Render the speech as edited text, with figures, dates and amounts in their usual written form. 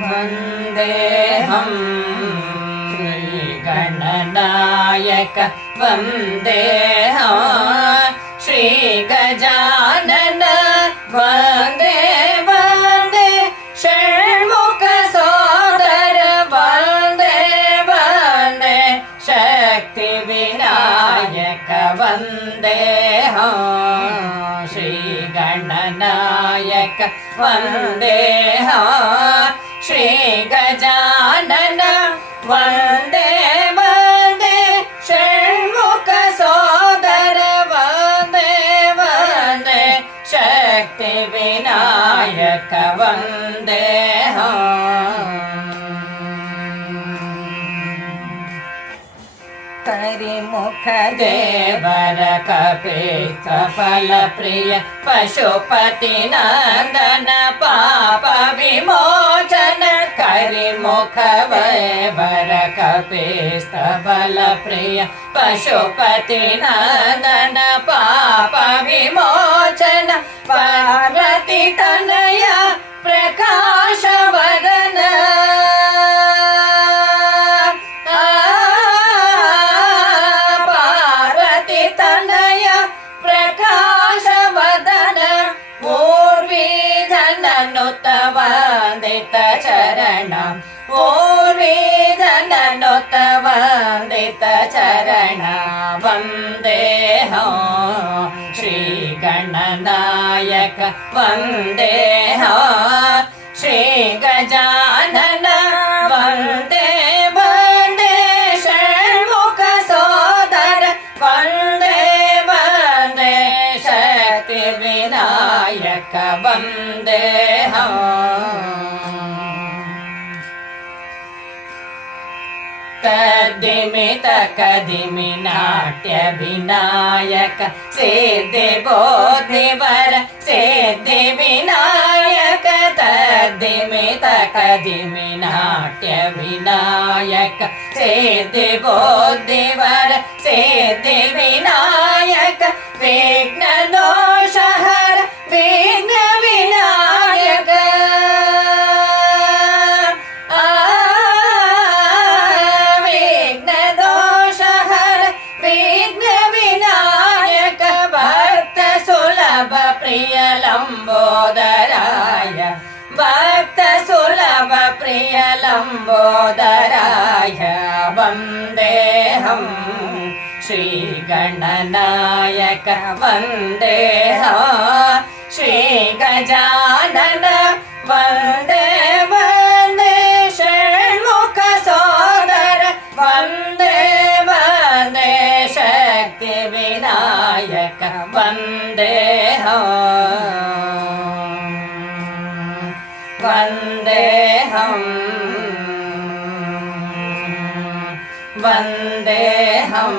ವಂದೇಹಂ ಶ್ರೀ ಗಣನಾಯಕ ವಂದೇಹಂ ಶ್ರೀ ಗಜಾನನ ವಂದೇ ವಂದೇ ಷಣ್ಮುಖ ಸೋದರ ವಂದೇ ವಂದೇ ಶಕ್ತಿ ವಿನಾಯಕ ವಂದೇಹಂ ಶ್ರೀ ಗಣನಾಯಕ ವಂದೇಹಂ ಶ್ರೀ ಗಜಾನನ ವಂದೇ ವಂದೇ ಷಣ್ಮುಖ ಸೋದರ ವಂದೇ ವಂದೇ ಶಕ್ತಿ ವಿನಾಯಕ ವಂದೇಹಂ ಕರಿಮುಖ ದೇವರ ಕಪೀತ ಫಲ ಪ್ರಿಯ ಪಶುಪತಿ ನಂದನ ಪಾಪ ವಿಮೋಚನ ಕರಿಮುಖ ದೇವರ ಕಪೀತ ಫಲ ಪ್ರಿಯ ಪಶುಪತಿ ನಂದನ ಪಾಪ ವಿಮೋಚನ ಪಾರ್ವತಿ ತನಯ ಪ್ರಕಾಶ ವದನ ವಂದಿತ ಚರಣ ಊರ್ವಿಧನನುತ ವಂದಿತ ಚರಣ ವಂದೇಹಂ ಶ್ರೀ ಗಣನಾಯಕ ವಂದೇಹಂ ಶ್ರೀ ಗಜಾನನ ವಂದೇ ವಂದೇ ಷಣ್ಮುಖ ಸೋದರ ವಂದೇ ವಂದೇ ಶಕ್ತಿ ವಿನಾಯಕ ವಂದೇಹಂ ತದ್ದಿಮಿತ ಕದಿಮಿ ನಾಟ್ಯ ವಿನಾಯಕ ಸಿದ್ಧಿ ಬೋಧಿವರ ಸಿದ್ಧಿ ವಿನಾಯಕ ತದ್ದಿಮಿತ ಕದಿಮಿ ನಾಟ್ಯ ವಿನಾಯಕ ಸಿದ್ಧಿ ಬೋಧಿವರ ಸಿದ್ಧಿ ವಿನಾಯಕ ವಿಘ್ನ ದೋಷ ಹರ ವಿಘ್ನ ವಿನಾಯಕ ಪ್ರಿಯ ಲಂಬೋದರಾಯ ಭಕ್ತ ಸುಲಭ ಪ್ರಿಯ ಲಂಬೋದರಾಯ ವಂದೇಹಂ ಶ್ರೀ ಗಣನಾಯಕ ವಂದೇಹಂ ಶ್ರೀ ಗಜಾನನ ವಂದೇ ವಂದೇ ಷಣ್ಮುಖ ಸೋದರ ವಂದೇ ವಂದೇ ಶಕ್ತಿ ವಿನಾಯಕ ವಂದೇಹಂ ವಂದೇಹಂ ವಂದೇಹಂ